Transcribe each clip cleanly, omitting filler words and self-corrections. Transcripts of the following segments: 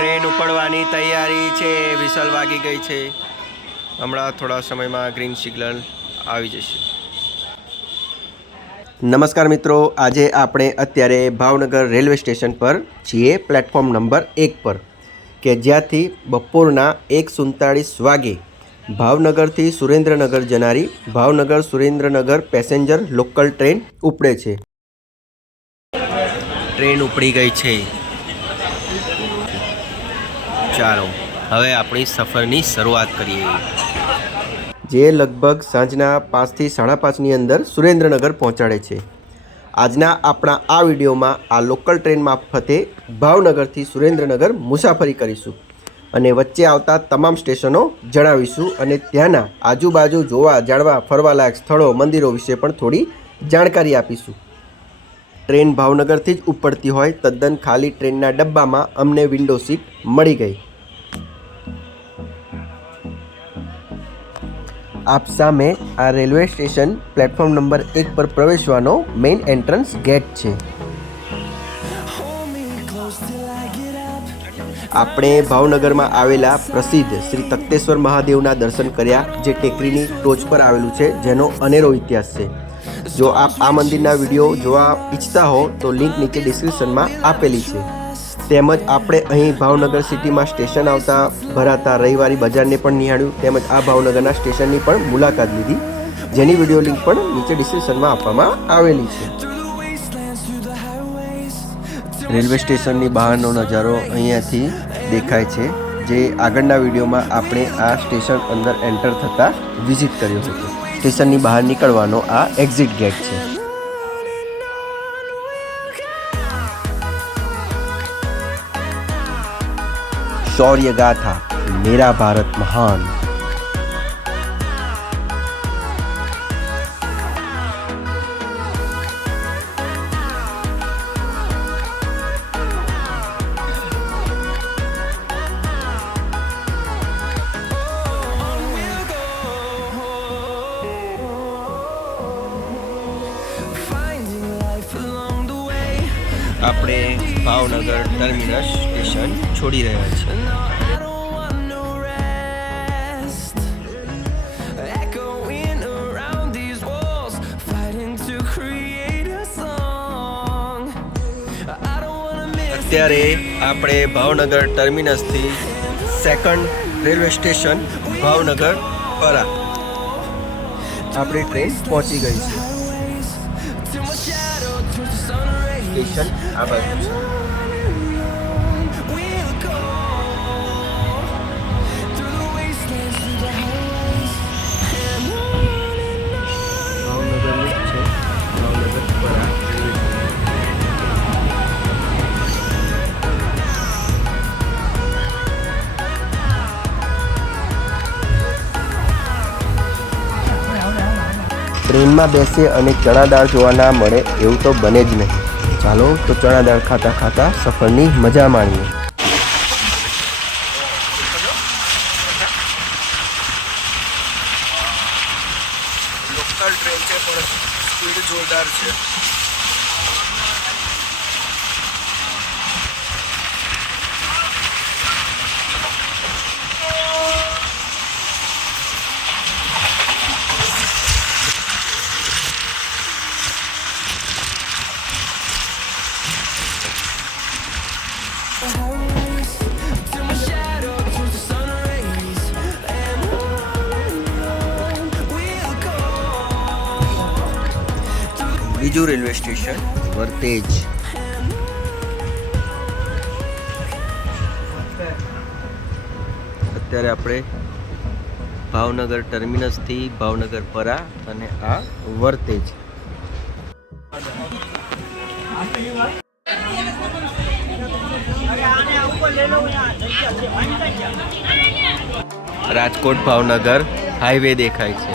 Train ઉપડવાની તૈયારી છે. Whistle વાગી ગઈ છે. હમણાં થોડા સમયમાં ગ્રીન સિગ્નલ આવી જશે. નમસ્કાર મિત્રો, આજે આપણે અત્યારે ભાવનગર રેલવે સ્ટેશન પર છીએ, પ્લેટફોર્મ નંબર 1 પર, કે જ્યાંથી બપોરના 1:47 વાગે ભાવનગરથી સુરેન્દ્રનગર જનારી Bhavnagar Surendranagar passenger local train ઉપડે છે. ટ્રેન ઉપડી ગઈ છે. ચાલો હવે આપણી સફરની શરૂઆત કરીએ, જે લગભગ સાંજના 5 થી 5:30ની અંદર સુરેન્દ્રનગર પહોંચાડે છે. આજના આપણા આ વિડીયોમાં આ લોકલ ટ્રેન મારફતે ભાવનગરથી સુરેન્દ્રનગર મુસાફરી કરીશું અને વચ્ચે આવતા તમામ સ્ટેશનો જણાવીશું અને ત્યાંના આજુબાજુ જોવા જાણવા ફરવાલાયક સ્થળો મંદિરો વિશે પણ થોડી જાણકારી આપીશું. ટ્રેન ભાવનગરથી જ ઉપડતી હોય તદ્દન ખાલી ટ્રેનના ડબ્બામાં અમને વિન્ડો સીટ મળી ગઈ. આપ સામે આ રેલવે સ્ટેશન પ્લેટફોર્મ નંબર 1 પર પ્રવેશવાનો મેઇન એન્ટ્રન્સ ગેટ છે. આપણે ભાવનગરમાં આવેલા પ્રસિદ્ધ શ્રી તખ્તેશ્વર મહાદેવના દર્શન કર્યા, જે ટેકરીની ટોચ પર આવેલું છે, જેનો અનેરો ઇતિહાસ છે. જો આપ આ મંદિરના વિડીયો જોવા ઈચ્છતા હો તો લિંક નીચે ડિસ્ક્રિપ્શનમાં આપેલી છે. તેમજ આપણે અહીં ભાવનગર સિટીમાં સ્ટેશન આવતા ભરાતા રવિવારી બજારને પણ નિહાળ્યું, તેમજ આ ભાવનગરના સ્ટેશનની પણ મુલાકાત લીધી, જેની વિડીયો લિંક પણ નીચે ડિસ્ક્રિપ્શનમાં આપવામાં આવેલી છે. રેલવે સ્ટેશનની બહારનો નજારો અહીંયાથી દેખાય છે, જે આગળના વિડીયોમાં આપણે આ સ્ટેશન અંદર એન્ટર થતાં વિઝિટ કર્યો હતો. સ્ટેશનની બહાર નીકળવાનો આ એક્ઝિટ ગેટ છે. शौर्य गाथा मेरा भारत महान. આપણે ભાવનગર ટર્મિનસ સ્ટેશન છોડી રહ્યા છીએ. અત્યારે આપણે ભાવનગર ટર્મિનસથી second railway station Bhavnagar Para આપણી ટ્રેન પહોંચી ગઈ છે. સ્ટેશન આ બાજુ છે. ટ્રેનમાં બેસે અને ચણા દાળ જોવા ના મળે એવું તો બને જ નહીં. ચાલો તો ચણા દાળ ખાતા ખાતા સફરની મજા માણીએ. લોકલ ટ્રેન છે પણ સ્પીડ જોરદાર છે. બીજું રેલવે સ્ટેશન વર્તેજ. અત્યારે આપણે ભાવનગર ટર્મિનસથી ભાવનગર પરા અને આ વર્તેજ. રાજકોટ ભાવનગર હાઈવે દેખાય છે.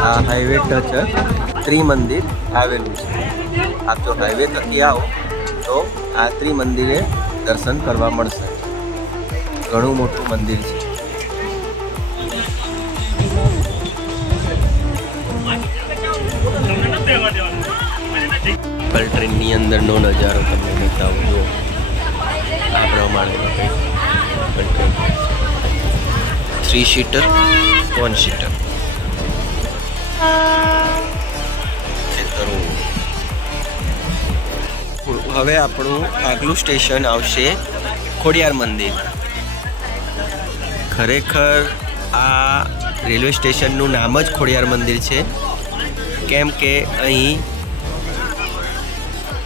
આ હાઈવે ટચ ત્રિમંદિર આવેલું છે. આપ જો હાઈવે થકી આવો તો આ ત્રિમંદિરે દર્શન કરવા મળશે. ઘણું મોટું મંદિર છે. લોકલ ટ્રેનની અંદરનો નજારો તમને બતાવું. જો આ પ્રમાણે લોકલ ટ્રેન 3 સીટર 1 સીટર. હવે આપણું આગલું સ્ટેશન આવશે ખોડિયાર મંદિર. ખરેખર આ રેલવે સ્ટેશનનું નામ જ ખોડિયાર મંદિર છે, કેમ કે અહીં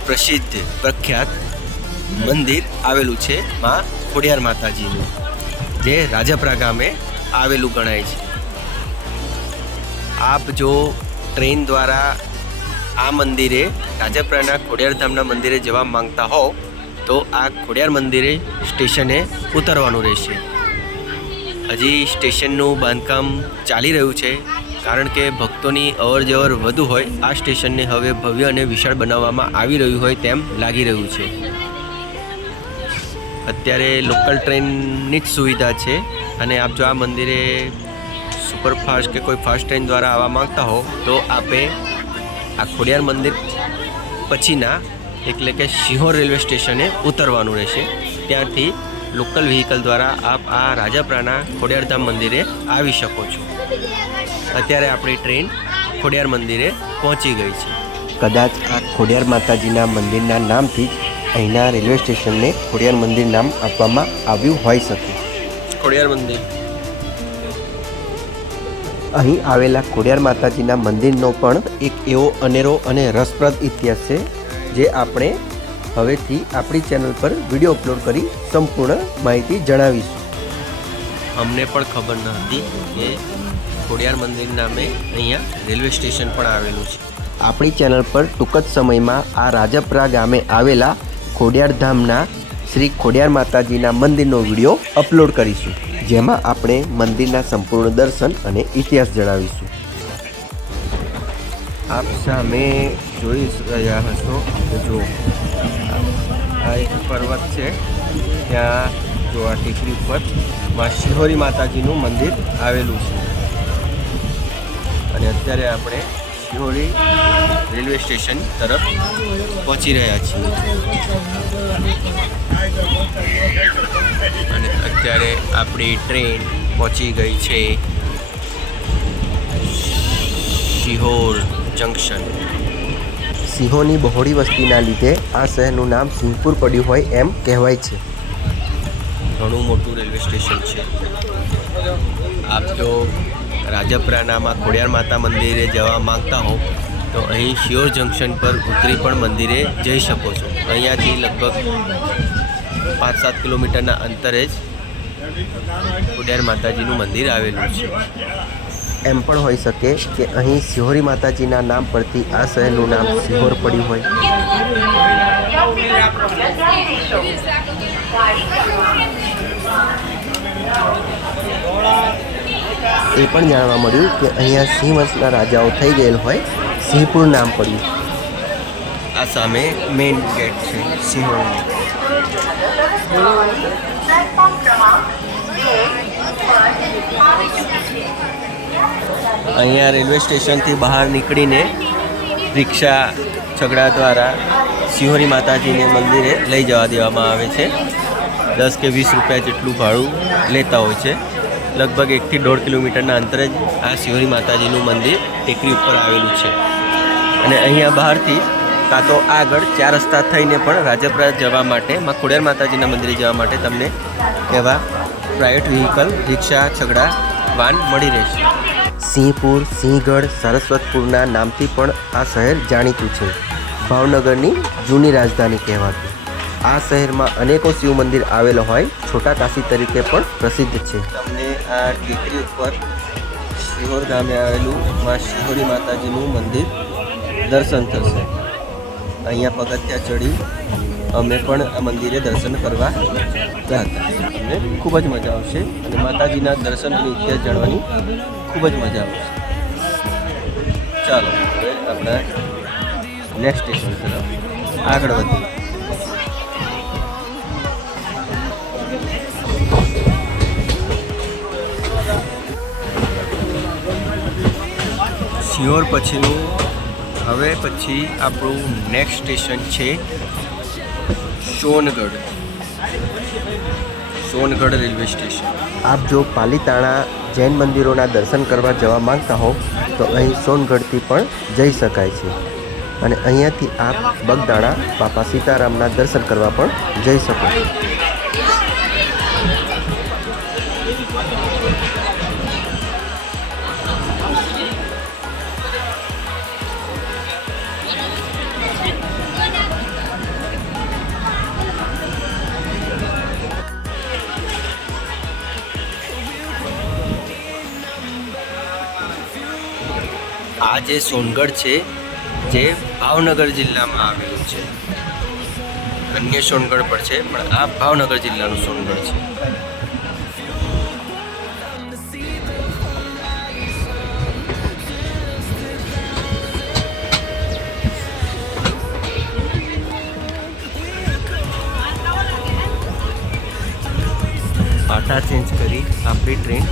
પ્રસિદ્ધ પ્રખ્યાત મંદિર આવેલું છે માં ખોડિયાર માતાજીનું, જે રાજપરા ગામે આવેલું ગણાય છે. આપ જો ટ્રેન દ્વારા આ મંદિરે રાજપરાના ખોડિયાર ધામના મંદિરે જવા માંગતા હો તો આ ખોડિયાર મંદિરે સ્ટેશને ઉતરવાનું રહેશે. હજી સ્ટેશનનું બાંધકામ ચાલી રહ્યું છે, કારણ કે ભક્તોની અવરજવર વધુ હોય આ સ્ટેશનને હવે ભવ્ય અને વિશાળ બનાવવામાં આવી રહ્યું હોય તેમ લાગી રહ્યું છે. અત્યારે લોકલ ટ્રેનની જ સુવિધા છે, અને આપ જો આ મંદિરે સુપરફાસ્ટ કે કોઈ ફાસ્ટ ટ્રેન દ્વારા આવવા માંગતા હો તો આપે આ ખોડિયાર મંદિર પછીના એટલે કે સિહોર રેલવે સ્ટેશને ઉતરવાનું રહેશે. ત્યાંથી લોકલ વ્હીકલ દ્વારા આપ આ રાજપરાના ખોડિયાર ધામ મંદિરે આવી શકો છો. અત્યારે આપણી ટ્રેન ખોડિયાર મંદિરે પહોંચી ગઈ છે. કદાચ આ ખોડિયાર માતાજીના મંદિરના નામથી જ અહીંના રેલવે સ્ટેશનને ખોડિયાર મંદિર નામ આપવામાં આવ્યું હોઈ શકે. ખોડિયાર મંદિર અહીં આવેલા ખોડિયાર માતાજીના મંદિરનો પણ એક એવો અનેરો અને રસપ્રદ ઇતિહાસ છે, જે આપણે હવેથી આપણી ચેનલ પર વિડીયો અપલોડ કરી સંપૂર્ણ માહિતી જણાવીશું. અમને પણ ખબર ન હતી કે ખોડિયાર મંદિર નામે અહીંયા રેલવે સ્ટેશન પણ આવેલું છે. આપણી ચેનલ પર ટૂંક જ સમયમાં આ રાજપરા ગામે આવેલા ખોડિયાર ધામના શ્રી ખોડિયાર માતાજીના મંદિરનો વિડીયો અપલોડ કરીશું, જેમાં આપણે મંદિરના સંપૂર્ણ દર્શન અને ઇતિહાસ જણાવીશું. આપ સામે જોઈ રહ્યા હશો કે જો આ એક પર્વત છે, ત્યાં જો આ ટેકરી ઉપર માં શિહોરી માતાજીનું મંદિર આવેલું છે. અને અત્યારે આપણે શિહોરી રેલવે સ્ટેશન તરફ પહોંચી રહ્યા છીએ. અને અત્યારે આપણી ટ્રેન પહોંચી ગઈ છે શિહોર જંકશન. સિંહોની બહોળી વસ્તીના લીધે આ શહેરનું નામ સિંહપુર પડ્યું હોય એમ કહેવાય છે. ઘણું મોટું રેલવે સ્ટેશન છે. આપ જો રાજપરાનામાં ખોડિયાર માતા મંદિરે જવા માંગતા હો તો અહીં શિહોર જંકશન પર ઉતરી પણ મંદિરે જઈ શકો છો. અહીંયાથી લગભગ 5-7 કિલોમીટરના અંતરે જ ખોડિયાર માતાજીનું મંદિર આવેલું છે. એમ પણ હોઈ શકે કે અહીં શિહોરી માતાજીના નામ પરથી આ શહેરનું નામ સિહોર પડ્યું હોય. એ પણ જાણવા મળ્યું કે અહીંયા સિંહ વંશના રાજાઓ થઈ ગયેલ હોય, સિંહપુર નામ પડ્યું. આ સામે મેઇન ગેટ છે સિંહોરનો. અહીંયા રેલવે સ્ટેશનથી બહાર નીકળીને રિક્ષા છકડા દ્વારા શિહોરી માતાજીને મંદિરે લઈ જવા દેવામાં આવે છે. 10 કે 20 રૂપિયા જેટલું ભાડું લેતા હોય છે. લગભગ 1 થી 1.5 કિલોમીટરના અંતરે જ આ શિહોરી માતાજીનું મંદિર ટેકરી ઉપર આવેલું છે. અને અહીંયા બહારથી કાં તો આગળ 4 રસ્તા થઈને પણ રાજપરા જવા માટે માં ખોડિયાર માતાજીના મંદિરે જવા માટે તમને એવા પ્રાઇવેટ વ્હીકલ રિક્ષા છકડા વાન મળી રહેશે. સિંહપુર, સિંહગઢ, સરસ્વતપુરના નામથી પણ આ શહેર જાણીતું છે. ભાવનગરની જૂની રાજધાની કહેવાતું. આ શહેરમાં અનેકો શિવ મંદિર આવેલો હોય છોટા કાશી તરીકે પણ પ્રસિદ્ધ છે. તમને આ ટેકરી ઉપર શિહોર ગામે આવેલું માં શિહોરી માતાજીનું મંદિર દર્શન થશે. અહીંયા પગથિયા ચડી અમે પણ આ મંદિરે દર્શન કરવા ગયા હતા. અમને ખૂબ જ મજા આવશે અને માતાજીના દર્શન અને ઇતિહાસ જાણવાની ખૂબ જ મજા આવશે. ચાલો હવે આપણા નેક્સ્ટ સ્ટેશન તરફ આગળ વધીએ. સિહોર પછીનું હવે પછી આપણું નેક્સ્ટ સ્ટેશન છે સોનગઢ રેલવે સ્ટેશન. આપ જો પાલીતાણા જૈન મંદિરોના દર્શન કરવા જવા માંગતા હો તો અહીં સોનગઢથી પણ જઈ શકાય છે અને અહીંયાથી આપ બગદાણા બાપા સીતારામના દર્શન કરવા પણ જઈ શકો છો. આ જે સોનગઢ છે જે ભાવનગર જિલ્લામાં આવેલું છે. અન્ય સોનગઢ પણ છે પણ આ ભાવનગર જિલ્લાનું સોનગઢ છે. પાટા ચેન્જ કરી આપણી ટ્રેન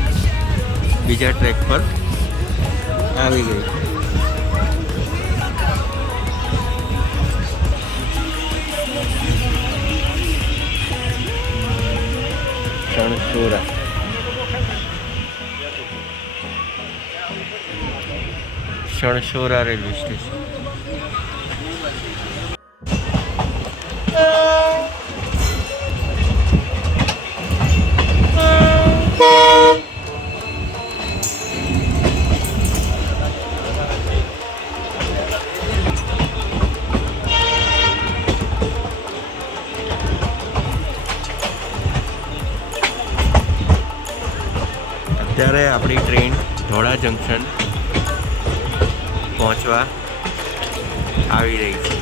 બીજા ટ્રેક પર આવી ગઈ. શણશોરા રેલવે સ્ટેશન. અત્યારે આપણી ટ્રેન ધોળા જંકશન પહોંચવા આવી રહી છે.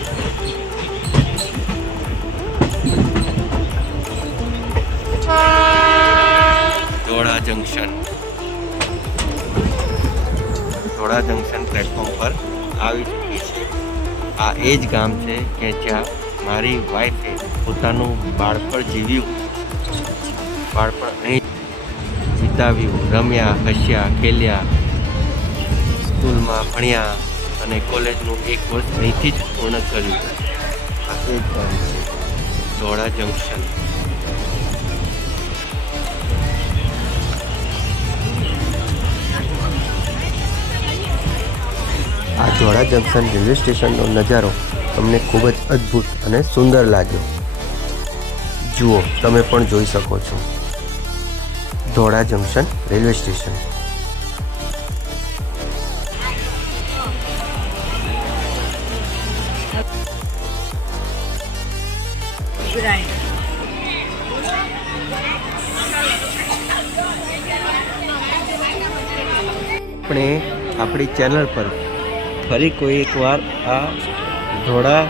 ધોળા જંકશન પ્લેટફોર્મ પર આવી ચૂકી છે. આ એ જ ગામ છે કે જ્યાં મારી વાઈફે પોતાનું બાળપણ જીવ્યું, બાળપણ અહીં વિતાવ્યું, રમ્યા, હસ્યા, ખેલ્યા, સ્કૂલમાં ભણ્યા અને કોલેજનું 1 વર્ષ અહીંથી જ પૂર્ણ કર્યું. આ એ જ ગામ છે ધોળા જંકશન. આ ધોળા જંકશન રેલવે સ્ટેશનનો નજારો તમને ખૂબ જ અદ્ભુત અને સુંદર લાગ્યો. જુઓ, તમે પણ જોઈ શકો છો ધોળા જંકશન રેલવે સ્ટેશન. આપણે આપણી ચેનલ પર ફરી કોઈ એકવાર આ ધોળા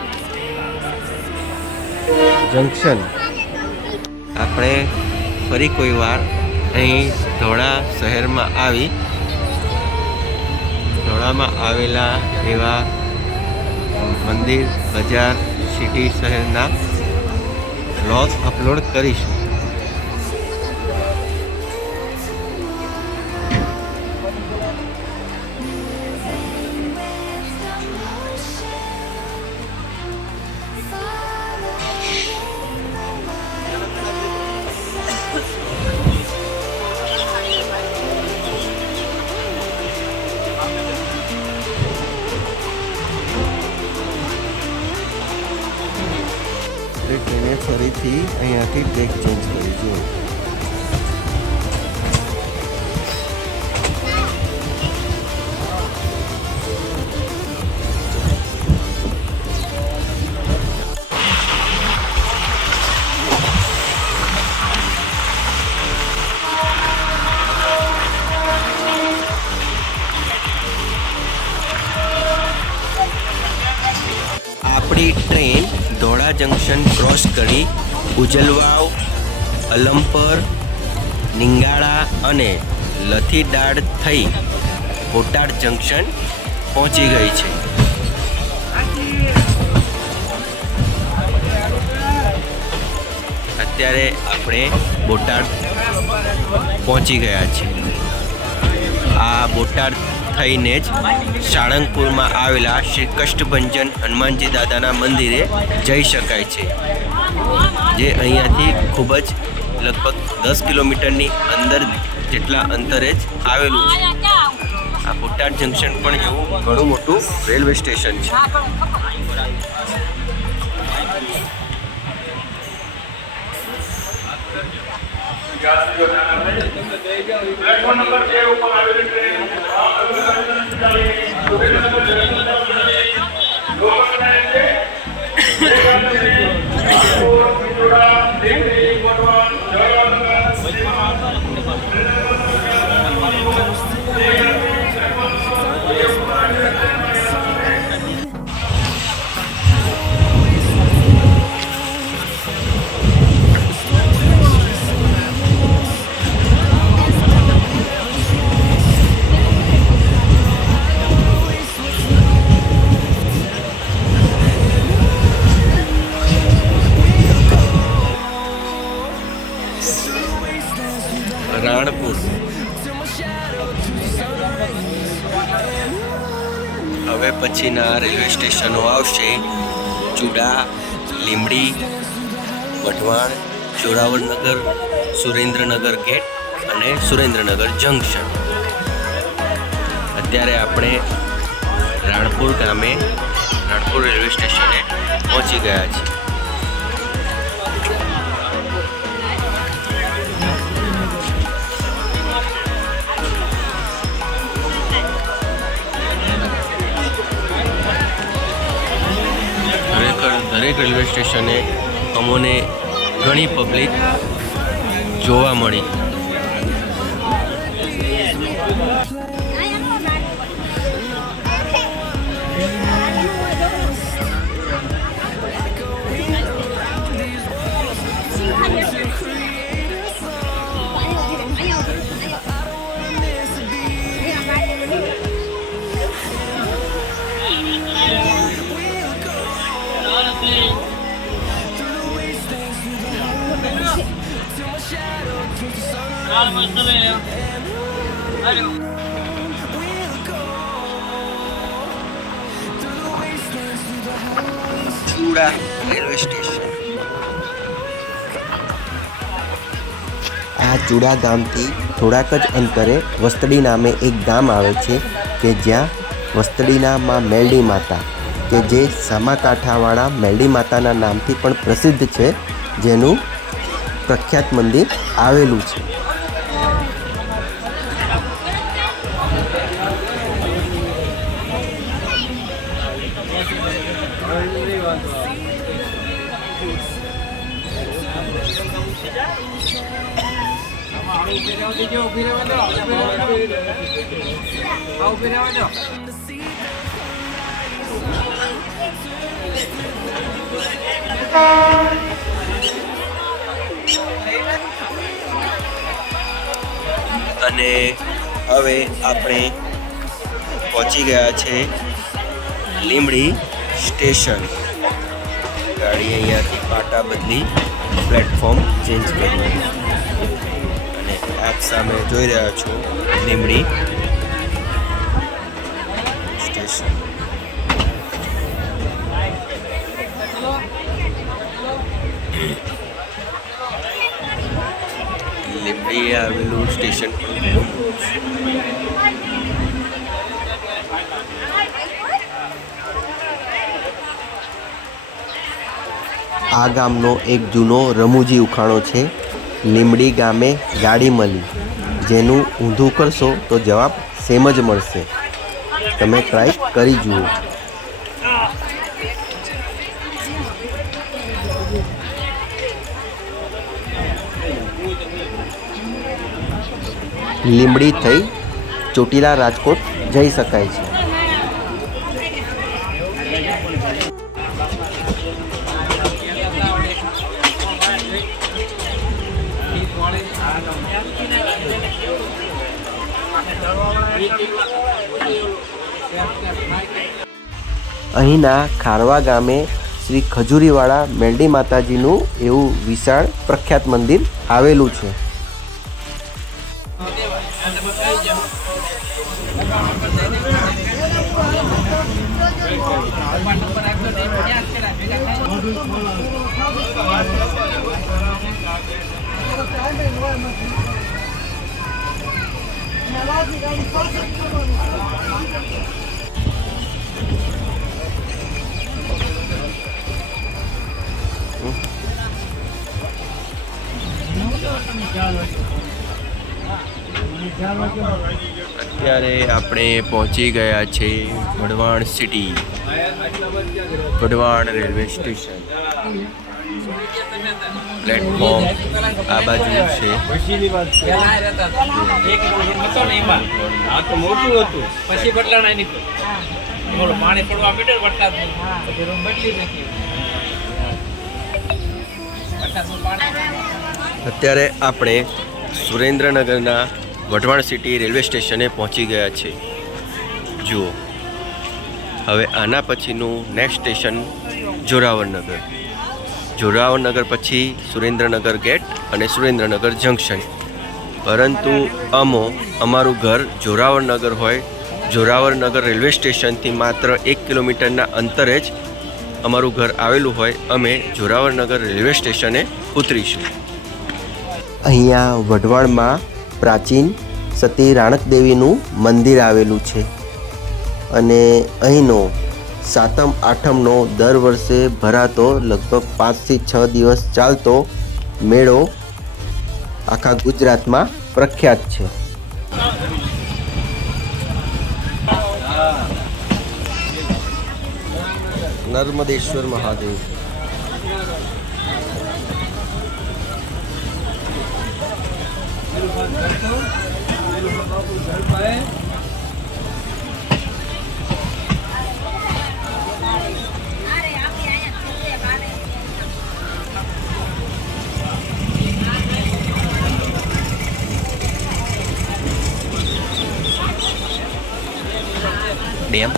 જંકશન આપણે ફરી કોઈ વાર અહીં ધોળા શહેરમાં આવી ધોળામાં આવેલા એવા મંદિર, બજાર, સિટી, શહેરના વ્લોગ અપલોડ કરીશું. ટ્રેને ફરીથી અહીંયાથી ટ્રેક ચેન્જ કરીશું. આપણી ટ્રેન ધોળા જંકશન ક્રોસ કરી ઉજલવાવ, અલમપર, નિંગાળા અને લથીડાળ થઈ બોટાદ જંકશન પહોંચી ગઈ છે. અત્યારે આપણે બોટાદ પહોંચી ગયા છીએ. આ બોટાદ થઈને જ સાળંગપુરમાં આવેલા શ્રી કષ્ટભંજન હનુમાનજી દાદાના મંદિરે જઈ શકાય છે, જે અહીંયાથી ખૂબ જ લગભગ 10 કિલોમીટરની અંદર જેટલા અંતરે જ આવેલું છે. આ બોટાદ જંકશન પણ એવું ઘણું મોટું રેલવે સ્ટેશન છે. પ્લેટફોર્મ નંબર 2 ઉપર આવેલી ટ્રેન રાણપુર. હવે પછીના રેલવે સ્ટેશનો આવશે ચુડા, લીંબડી, વઢવાણ, જોરાવરનગર, સુરેન્દ્રનગર ગેટ અને સુરેન્દ્રનગર જંકશન. અત્યારે આપણે રાણપુર ગામે રાણપુર રેલવે સ્ટેશને પહોંચી ગયા છીએ. દરેક રેલવે સ્ટેશને અમોને ઘણી પબ્લિક જોવા મળી. Chuda railway station. આ ચુડા ગામથી થોડાક જ અંતરે વસ્તડી નામે એક ગામ આવે છે કે જ્યાં વસ્તડીના માં મેલડી માતા કે જે સામાકાંઠાવાળા મેલડી માતાના નામથી પણ પ્રસિદ્ધ છે, જેનું પ્રખ્યાત મંદિર આવેલું છે. અને હવે આપણે પહોંચી ગયા છે લીંબડી સ્ટેશન. ગાડી અહીંયાથી પાટા બદલી પ્લેટફોર્મ ચેન્જ કરી અને આપ સામે જોઈ રહ્યા છો લીંબડી સ્ટેશન. લીંબડી આવેલું સ્ટેશન આ ગામનો એક જૂનો રમૂજી ઉખાણો છે, લીંબડી ગામે ગાડી મળી, જેનું ઊંધું કરશો તો જવાબ સેમ જ મળશે. તમે ટ્રાય કરી જુઓ. લીંબડી થઈ ચોટીલા રાજકોટ જઈ શકાય છે. અહીંના ખારવા ગામે શ્રી ખજૂરીવાળા મેલડી માતાજીનું એવું વિશાળ પ્રખ્યાત મંદિર આવેલું છે. અત્યારે આપણે પહોંચી ગયા છે Wadhwan city, Wadhwan railway station. Platform આ બાજુ છે. મોટું હતું પછી બદલાણા નહીં પાણી પડવા મીટર વરસાદ પછી રૂમ બદલી નથી. અત્યારે આપણે સુરેન્દ્રનગરના વઢવાણ સિટી રેલવે સ્ટેશને પહોંચી ગયા છે. જુઓ, હવે આના પછીનું નેક્સ્ટ સ્ટેશન જોરાવરનગર. જોરાવરનગર પછી સુરેન્દ્રનગર ગેટ અને સુરેન્દ્રનગર જંકશન. પરંતુ અમારું ઘર જોરાવરનગર હોય, જોરાવરનગર રેલવે સ્ટેશનથી માત્ર 1 કિલોમીટરના અંતરે જ અમારું ઘર આવેલું હોય, અમે જોરાવરનગર રેલવે સ્ટેશને ઉતરીશું. અહીંયા વઢવાણમાં પ્રાચીન સતી રાણક દેવીનું મંદિર આવેલું છે અને અહીંનો સાતમ આઠમનો દર વર્ષે ભરાતો લગભગ 5 થી 6 દિવસ ચાલતો મેળો આખા ગુજરાતમાં પ્રખ્યાત છે. નર્મદેશ્વર મહાદેવ. ડેમ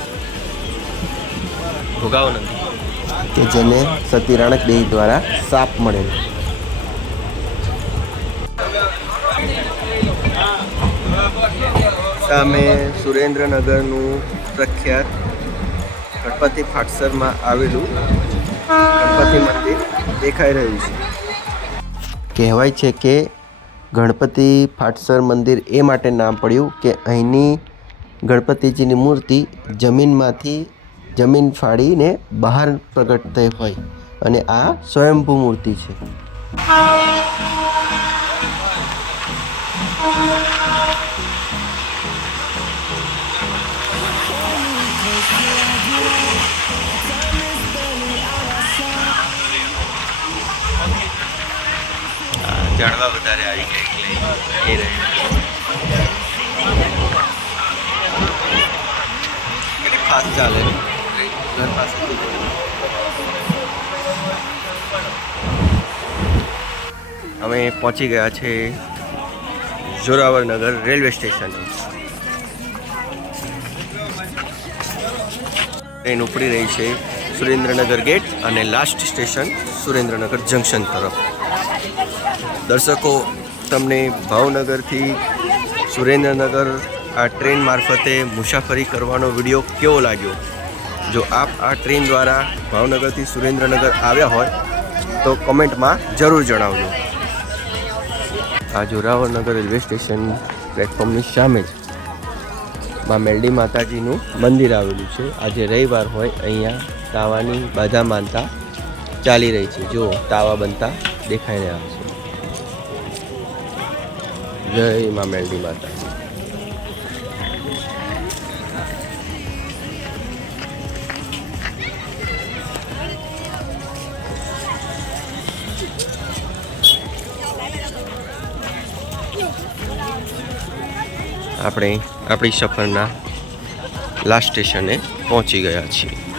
ભોગાવો નદી કે જેને સતી રાણક દેવી દ્વારા શાપ મળેલ. સામે સુરેન્દ્રનગરનું પ્રખ્યાત ગણપતિ ફાટસરમાં આવેલું ગણપતિ મંદિર દેખાઈ રહ્યું છે. કહેવાય છે કે ગણપતિ ફાટસર મંદિર એ માટે નામ પડ્યું કે અહીંની ગણપતિજીની મૂર્તિ જમીન ફાડીને બહાર પ્રગટ થઈ હોય અને આ સ્વયંભૂ મૂર્તિ છે. જાણવા વધારે આવી ગયા એટલે એ રહે ફાસ્ટ ચાલે ઘર પાસે. અમે પહોંચી ગયા છે જોરાવરનગર રેલવે સ્ટેશન. ટ્રેન ઉપડી રહી છે સુરેન્દ્રનગર ગેટ અને લાસ્ટ સ્ટેશન સુરેન્દ્રનગર જંકશન તરફ. દર્શકો, તમને ભાવનગરથી સુરેન્દ્રનગર આ ટ્રેન મારફતે મુસાફરી કરવાનો વિડીયો કેવો લાગ્યો? જો આપ આ ટ્રેન દ્વારા ભાવનગરથી સુરેન્દ્રનગર આવ્યા હોય તો કમેન્ટમાં જરૂર જણાવજો. આ જોરાવરનગર રેલવે સ્ટેશન પ્લેટફોર્મની સામે જ માં મેલડી માતાજીનું મંદિર આવેલું છે. આજે રવિવાર હોય, અહીંયા તાવાની બાધા માનતા ચાલી રહી છે. જો તાવા બનતા દેખાઈ રહ્યા છે. જય માં મેલડી માતા. આપણે આપણી સફરના લાસ્ટ સ્ટેશને પહોંચી ગયા છીએ.